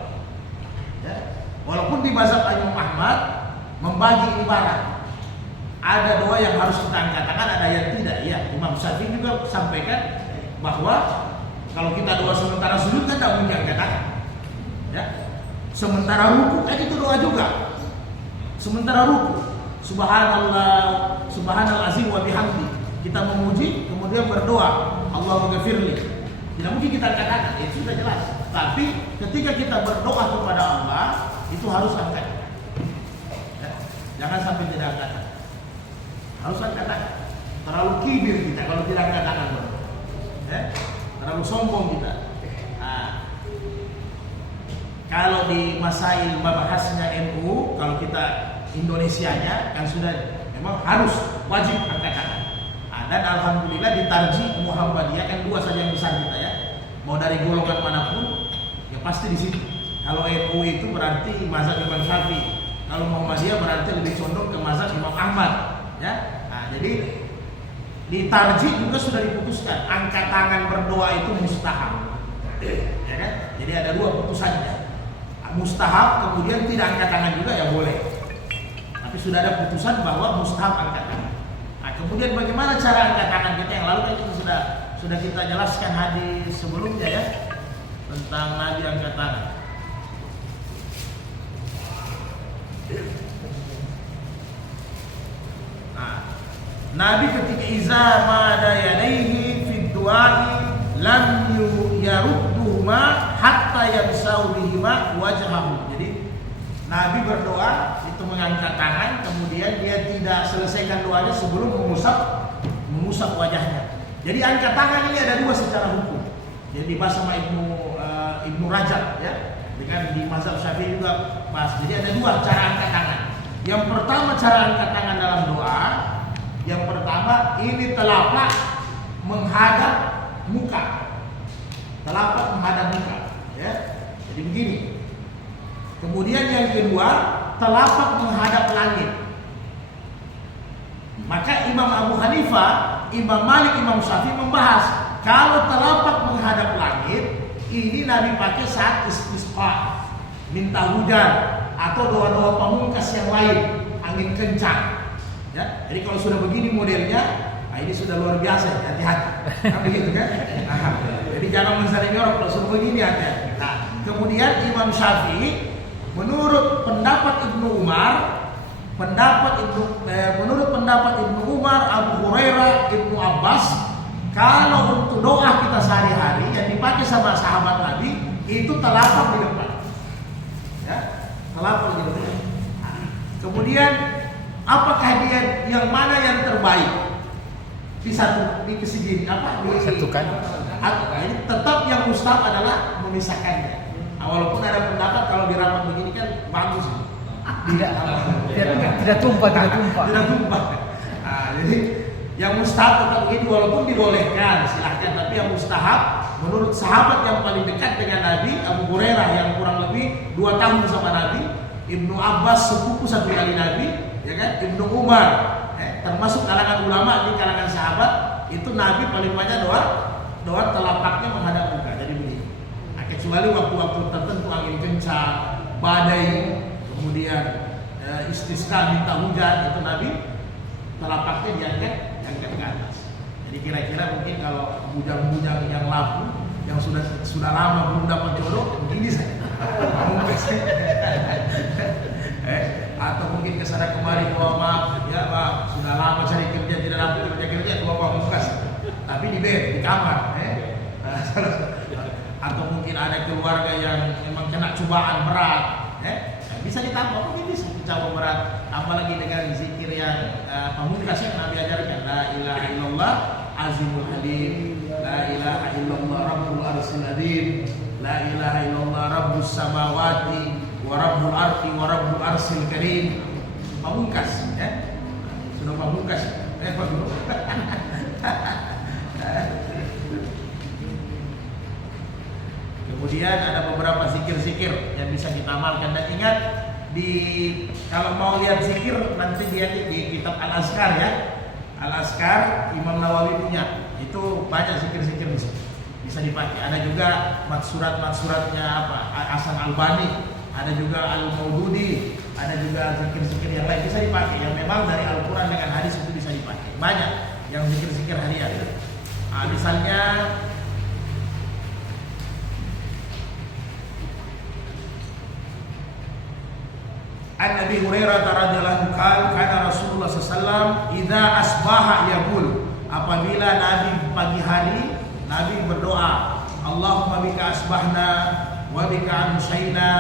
Ya. Walaupun di mazhab Imam Ahmad membagi ibarat. Ada doa yang harus kita angkat tangan, ada yang tidak. Ya, Imam Syafi'i juga sampaikan bahwa kalau kita doa sementara sujud kan tidak mungkin angkat tangan. Ya. Sementara ruku kan itu doa juga. Sementara ruku, subhanallah, subhanal azim wa bihamdi. Kita memuji, kemudian berdoa, Allahumma ghafirli. Tidak mungkin kita angkat tangan, itu sudah jelas. Tapi ketika kita berdoa kepada Allah, itu harus angkat. Ya. Jangan sampai tidak angkat tangan. Harus angkat tangan. Terlalu kibir kita kalau tidak angkat tangan. Ya. Terlalu sombong kita. Kalau di masail membahasnya NU, kalau kita Indonesianya kan sudah memang harus wajib angkat tangan. Dan alhamdulillah di Tarji Muhammadiyah kan 2 saja yang besar kita ya. Mau dari golongan manapun, ya pasti di situ. Kalau NU itu berarti mazhab Imam Syafi'i. Kalau Muhammadiyah berarti lebih condong ke mazhab Imam Ahmad. Ya. Nah, jadi di Tarji juga sudah diputuskan angkat tangan berdoa itu mustahab. Ya kan? Jadi ada 2 putusannya. Mustahab, kemudian tidak angkat tangan juga ya boleh. Tapi sudah ada putusan bahwa mustahab angkat tangan. Nah, kemudian bagaimana cara angkat tangan kita yang lalu kan itu sudah kita jelaskan hadis sebelumnya ya tentang Nabi angkat tangan. Nah, Nabi ketika iza mada yadaihi fid du'ai lam yarudduhuma hatta yamsau bihima wajhahu. Jadi Nabi berdoa itu mengangkat tangan, kemudian dia tidak selesaikan doanya sebelum mengusap wajahnya. Jadi angkat tangan ini ada 2 secara hukum. Jadi dibahas sama Ibnu Rajab ya. Dengan di mazhab Syafi'i juga bahas. Jadi ada 2 cara angkat tangan. Yang pertama cara angkat tangan dalam doa, yang pertama ini telapak menghadap muka. Telapak menghadap muka ya. Jadi begini. Kemudian yang kedua, telapak menghadap langit. Maka Imam Abu Hanifah, Imam Malik, Imam Syafi'i membahas kalau telapak menghadap langit ini Nabi pakai saat istisqa, minta hujan atau doa-doa pamungkas yang lain, angin kencang. Ya, jadi kalau sudah begini modelnya, nah ini sudah luar biasa, hati-hati. Kan begitu kan? Nah, jadi jangan mensering orang kalau sudah begini hati-hati. Nah, kemudian Imam Syafi'i menurut pendapat Ibnu Umar, menurut pendapat Ibnu Umar, Abu Hurairah, Ibnu Abbas, kalau untuk doa kita sehari-hari yang dipakai sama sahabat Nabi itu telapak di depan. Ya, telapak di depan. Kemudian apakah dia yang mana yang terbaik? Di kesegi apa? Disatukan. Jadi tetap yang mustahab adalah memisahkannya. Nah, walaupun ada pendapat kalau di rapat begini kan bagus. Tidak tumpah. Nah, jadi yang mustahab tetap begini walaupun dibolehkan silahkan, tapi yang mustahab menurut sahabat yang paling dekat dengan Nabi, Abu Hurairah yang kurang lebih 2 tahun bersama Nabi, Ibnu Abbas sepupu 1 kali Nabi, ya kan? Ibnu Umar termasuk kalangan ulama di kalangan sahabat itu Nabi paling banyak doa telapaknya menghadap muka. Jadi begini. Nah, kecuali waktu-waktu tertentu angin kencang, badai, kemudian istisqa minta hujan, itu Nabi telapaknya diangkat ke atas. Jadi kira-kira mungkin kalau bujang-bujang yang lapu yang sudah lama belum dapat jodoh begini saja. Atau mungkin kesana kemari maaf ya maaf sudah lama cari kerja tidak dapat kerja bawa mukas tapi di bed di kamar atau mungkin ada keluarga yang memang kena cobaan berat bisa ditambah mungkin bisa dicoba berat apalagi dengan zikir yang pamungkas yang Nabi ajarkan la ilaha illallah azimul halim la ilaha illallah rabbul arsyil azim la ilaha illallah rabbus samawati wa rabbul ardi wa rabbul arsyil karim. Pamungkas sudah pamungkas Pak Guru. Kemudian ada beberapa zikir-zikir yang bisa kita amalkan dan ingat kalau mau lihat zikir nanti lihat di kitab Al-Azkar ya. Al-Azkar Imam Nawawi punya. Itu banyak zikir-zikir bisa dipakai. Ada juga surat-suratnya Hasan Albani, ada juga Al-Maududi, ada juga zikir-zikir yang lain bisa dipakai. Yang memang dari Al-Quran dengan hadis itu bisa dipakai. Banyak yang zikir-zikir harian. Misalnya An Nabi Hurairah radhiyallahu anhu kana Rasulullah sallallahu alaihi wasallam idza asbaha yaqul, apabila Nabi pagi hari Nabi berdoa, Allahumma bika asbahna wa bika amsayna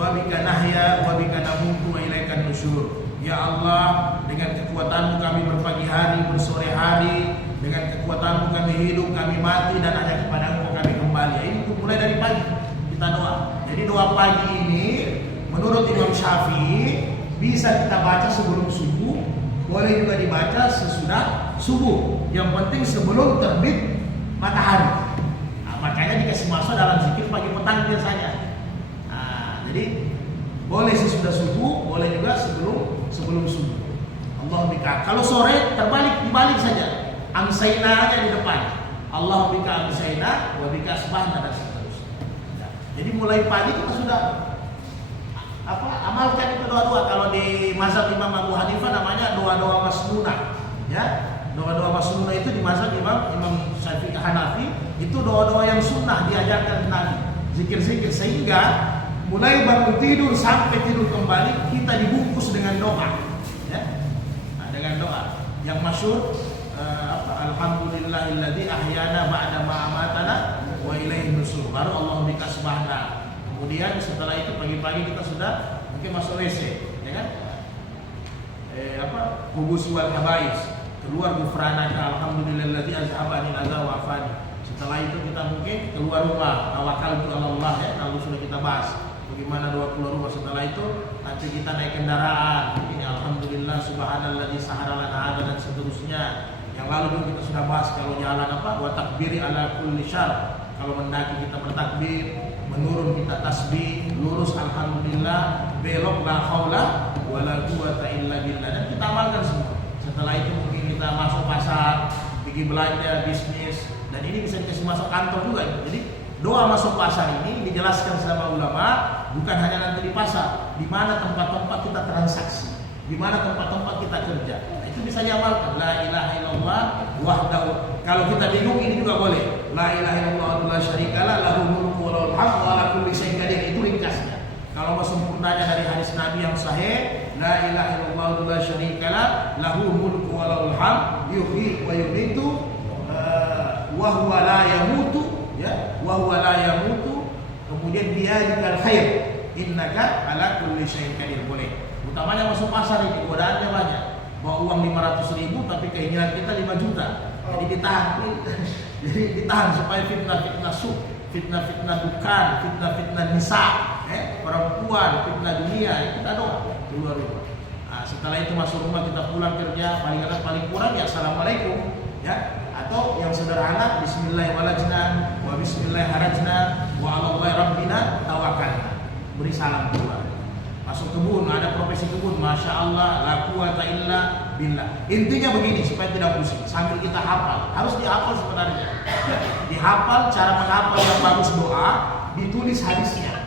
wa bika nahya wa bika namutu wa ilaikan nusyur. Ya Allah, dengan kekuatanmu kami berpagi hari, bersore hari, dengan kekuatanmu kami hidup, kami mati, dan hanya kepadamu kami kembali. Ini mulai dari pagi kita doa. Jadi doa pagi ini menurut Imam Syafi'i bisa kita baca sebelum subuh, boleh juga dibaca sesudah subuh. Yang penting sebelum terbit matahari. Makanya dikasih masuk dalam zikir pagi petang biasanya. Jadi boleh sesudah subuh, boleh juga sebelum subuh. Allah bika. Kalau sore dibalik saja. Amsayna nya di depan. Allah bika amsayna wa bika asbahna dan seterusnya. Jadi mulai pagi kita sudah amalkan itu doa-doa. Kalau di mazhab Imam Abu Hanifah namanya doa-doa masnunah. Ya, doa-doa masnunah itu di mazhab Imam Syafi'i Hanafi itu doa-doa yang sunnah diajarkan Nabi. Zikir-zikir sehingga mulai bangun tidur sampai tidur kembali kita dibungkus dengan doa. Ya. Dengan doa yang masyhur alhamdulillahilladzi ahyana ba'da ma amatana wa ilaihi nusyur. Baru Allah bika asbahna. Kemudian setelah itu pagi-pagi kita sudah mungkin masuk WC, ya kan? Kubus wal habais, keluar gufranaka alhamdulillahilladzi azhabani adza wa afani. Setelah itu kita mungkin keluar rumah, tawakaltu 'ala Allah ya, kalau sudah kita bahas bagaimana doa keluar rumah. Setelah itu nanti kita naik kendaraan, ini alhamdulillah subhanalladzi sahara lana hada dan seterusnya. Yang lalu juga kita sudah bahas kalau jalan wa takbiri ala kulli syar. Kalau mendaki kita bertakbir, menurun kita tasbih, lurus alhamdulillah, belok la haula wala quwata illa billah, dan kita amalkan semua. Setelah itu mungkin kita masuk pasar, pergi belanja, bisnis, dan ini bisa dikasih masuk kantor juga. Jadi doa masuk pasar ini dijelaskan sama ulama bukan hanya nanti di pasar, di mana tempat-tempat kita transaksi, di mana tempat-tempat kita kerja. Itu bisa diamalkan. La ilaha illallah wahdahu. Kalau kita bingung ini juga boleh. La ilaha illallah la syarikalah lahul mulku wa lahul hamdu wa ala kulli syai'in qadir. Itu ringkasnya. Kalau mau sempurnanya dari hadis Nabi yang sahih, la ilaha illallah la syarikalah lahul mulku wa lahul hamdu yuhyi wa yumiitu wa huwa la yamutu ya, wa huwa la yamutu. Kemudian biyadikal khair innaka ala kulli syai'in qadir. Boleh. Utamanya masuk pasar ini godaannya banyak. Bawa uang 500.000 tapi keinginan kita 5 juta. Jadi ditahan supaya fitnah-fitnah fitnah-fitnah bukan, fitnah-fitnah nisa, perempuan, fitnah dunia, kita doa keluar rumah. Nah, setelah itu masuk rumah, kita pulang kerja, paling kurang ya assalamualaikum, ya. Atau yang sederhana bismillahirrahmanirrahim wa bismillahirrahmanirrahim wa 'alallahi rabbina tawakkalna. Beri salam keluar. Masuk kebun, ada profesi kebun, masya Allah, la quwata illa billah. Intinya begini supaya tidak pusing, sambil kita hafal. Harus dihafal sebenarnya. Dihafal, cara menghafal yang bagus doa, ditulis hadisnya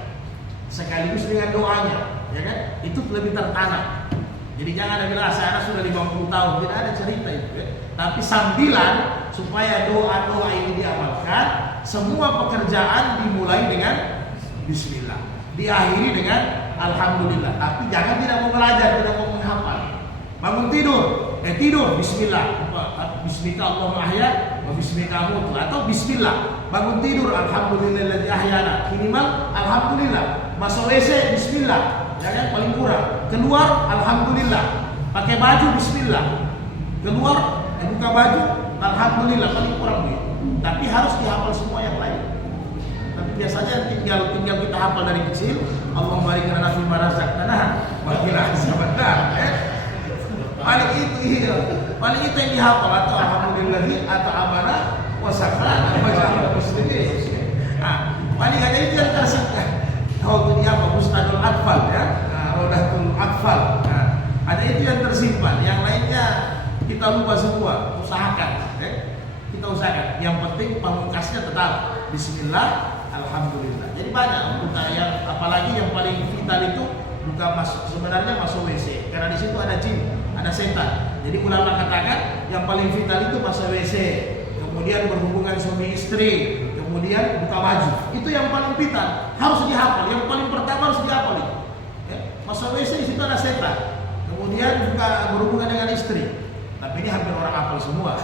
sekaligus dengan doanya, ya kan? Itu lebih tertanam. Jadi jangan ada bilang saya sudah 50 tahun, tidak ada cerita itu ya. Tapi sambilan supaya doa-doa ini diamalkan, semua pekerjaan dimulai dengan bismillah, diakhiri dengan alhamdulillah. Tapi jangan tidak mau belajar, tidak mau menghafal. Bangun tidur bismillah. Bismika Allahumma ahya wa bismika amutu, atau bismillah. Bangun tidur alhamdulillahilladzi ahyana, minimal alhamdulillah. Masuk WC bismillah, ya kan, paling kurang. Keluar alhamdulillah. Pakai baju bismillah. Keluar buka baju alhamdulillah, paling kurang begitu. Tapi harus dihafal semua yang lain. Tapi biasanya tinggal kita hafal dari kecil. Allahumma barik lana fima razaqtana wa qina azabannar. Paling itu yang dihafal, atau alhamdulillahi atau amana wa sakrana wa ja'ala muslimin. Paling ada itu yang tersingkat. Itu dia Mustadul Atfal ya, Rodatul Atfal. Ada itu yang tersimpan, yang lainnya kita lupa semua. Usahakan, kita usahakan. Yang penting pamungkasnya tetap bismillah, alhamdulillah. Jadi banyak yang apalagi yang paling vital itu sebenarnya masuk WC, karena di situ ada jin, ada setan. Jadi ulama katakan yang paling vital itu masuk WC, kemudian berhubungan suami istri, kemudian buka baju. Itu yang paling vital, harus dihafal. Yang paling pertama harus dihafal itu. Ya, masuk WC di situ ada setan. Kemudian buka berhubungan dengan istri. Tapi ini hampir orang hafal semua.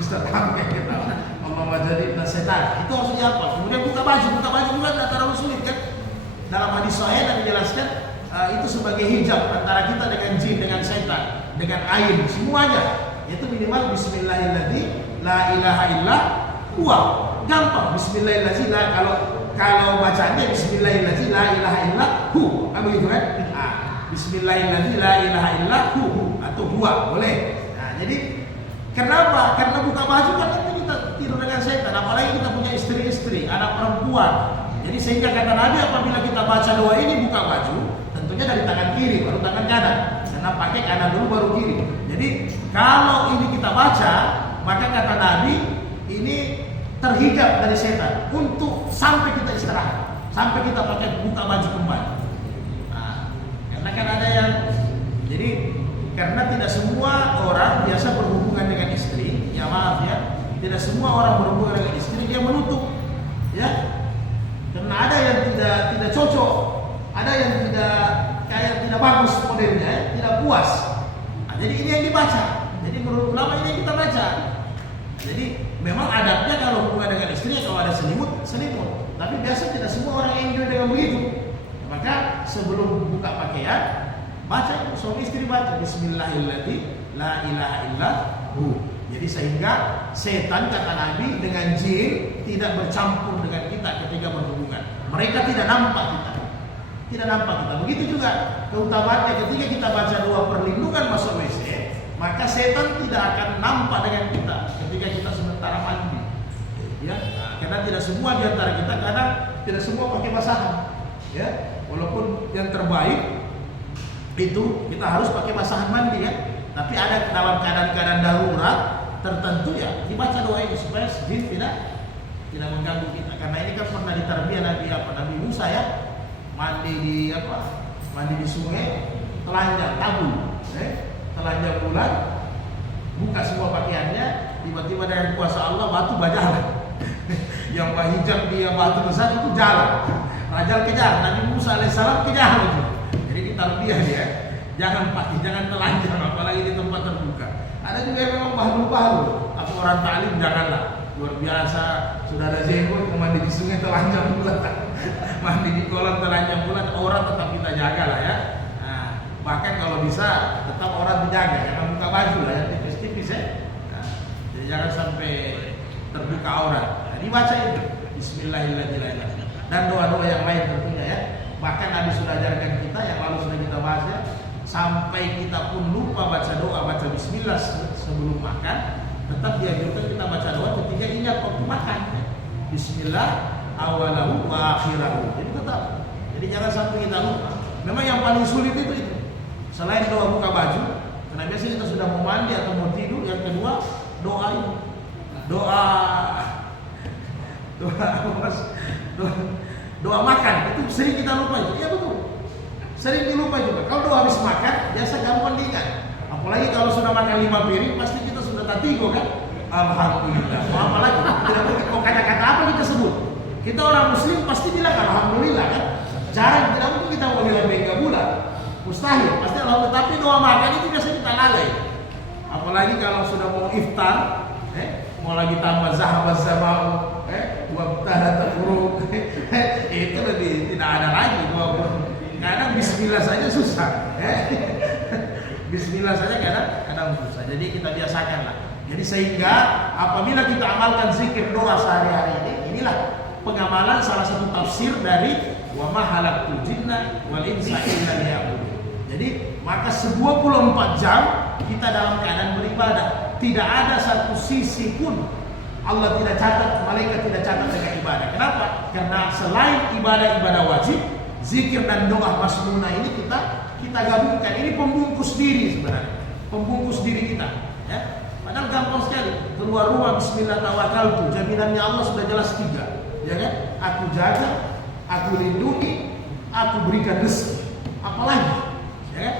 Ustaz hampir kita. Allah jadi setan. Itu harus dihafal. Kemudian buka baju juga tidak terlalu sulit kan? Dalam hadis sahih Nabi jelaskan itu sebagai hijab antara kita dengan jin, dengan setan, dengan ain, semuanya. Itu minimal bismillahirrahmanirrahim, la ilaha illa huwa. Gampang bismillahirrahmanirrahim. Kalau bacanya bismillahirrahmanirrahim, la ilaha illa hu. Kan begitu kan? Bismillahirrahmanirrahim, la ilaha illa hu atau huwa boleh. Nah, jadi kenapa? Karena buka baju kan itu kita tidur dengan setan. Apalagi kita punya istri-istri, anak perempuan. Jadi sehingga kata Nabi apabila kita baca doa ini buka baju, tentunya dari tangan kiri baru tangan kanan. Karena pakai kanan dulu baru kiri. Jadi kalau ini kita baca, maka kata Nabi ini terhijab dari setan untuk sampai kita istirahat, sampai kita pakai buka baju kembali. Nah, karena kan ada yang jadi karena tidak semua orang biasa berhubungan dengan istri, ya maaf ya, tidak semua orang berhubungan dengan istri dia menutup, ya. Karena ada yang tidak cocok, ada yang tidak bagus modelnya, tidak puas. Nah, jadi ini yang dibaca. Jadi menurut ulama ini yang kita baca. Jadi memang adabnya kalau hubungan dengan istri kalau ada selimut. Tapi biasa tidak semua orang enjoy dengan begitu. Maka sebelum buka pakaian, baca suami istri baca Bismillahirrahmanirrahim, la ilaha illa hu. Jadi sehingga setan kata Nabi dengan jin tidak bercampur dengan kita ketika berhubungan. Mereka tidak nampak kita. Begitu juga keutamaannya ketika kita baca doa perlindungan masuk WC, maka setan tidak akan nampak dengan kita ketika kita sementara mandi. Ya, karena tidak semua di antara kita, karena tidak semua pakai basahan. Ya, walaupun yang terbaik itu kita harus pakai basahan mandi ya. Tapi ada dalam keadaan-keadaan darurat tertentu ya dibaca doa ini supaya jin tidak mengganggu kita. Karena ini kan pernah ditarbiyah Nabi Musa ya, mandi di sungai, telanjang telanjang bulan, buka semua pakaiannya, tiba-tiba dengan kuasa Allah batu berjalan. Yang hijab dia batu besar itu jalan, rajal kejar, Nabi Musa alaihissalam kejar itu. Jadi ditarbiyah dia, jangan telanjang apalagi di tempat terbuka. Ada juga yang memang bahlul, aku orang ta'lim janganlah. Luar biasa, sudah ada jenggot mandi di sungai telanjang bulan, mandi di kolam telanjang bulan, orang tetap kita jaga lah ya. Nah, bahkan kalau bisa tetap orang dijaga, jangan buka baju lah ya, tipis-tipis ya. Nah, jadi jangan sampai terbuka aurat. Nah, dibaca itu Bismillahirrahmanirrahim dan doa-doa yang lain tentunya ya. Bahkan Nabi sudah ajarkan kita yang lalu sudah kita bahas ya. Sampai kita pun lupa baca doa, baca bismillah sebelum makan, tetap dianjurkan kita baca doa ketika ingat waktu makan. Bismillah awalahu wa akhirahu. Jadi tetap. Jadi jangan sampai kita lupa. Memang yang paling sulit itu. Selain doa buka baju, karena biasanya kita sudah mau mandi atau mau tidur, yang kedua doa ini. Doa doa makan itu sering kita lupa itu. Ya betul. Sering dilupa juga. Kalau doa habis makan biasa gampang diingat. Apalagi kalau sudah makan 5 piring pasti kita sudah tatigo kan. Alhamdulillah. Apalagi tidak mau kata-kata apa kita sebut. Kita orang muslim pasti bilang alhamdulillah kan. Jarang, tidak mungkin kita mau bilang bengga bulan. Mustahil. Pasti alhamdulillah. Tapi doa makan itu biasanya kita lalai. Apalagi kalau sudah mau iftar, mau lagi tambah zahabaz zamau, wabtadat al-furuk, itu lebih tidak ada lagi. Kadang bismillah saja susah. Bismillah saja kadang susah. Jadi kita biasakanlah. Jadi sehingga apabila kita amalkan zikir doa sehari-hari ini, inilah pengamalan salah satu tafsir dari wa ma khalaqtul jinna wal insa illa liya'budun. Jadi maka 24 jam kita dalam keadaan beribadah. Tidak ada satu sisi pun Allah tidak catat, malaikat tidak catat dengan ibadah. Kenapa? Karena selain ibadah-ibadah wajib, zikir dan doa masnunah ini kita gabungkan. Ini pembungkus diri sebenarnya. Pembungkus diri kita, ya. Padahal gampang sekali. Keluar rumah bismillah tawakkaltu, jaminannya Allah sudah jelas 3, ya kan? Aku jaga, aku lindungi, aku berikan rezeki. Apalagi, ya kan?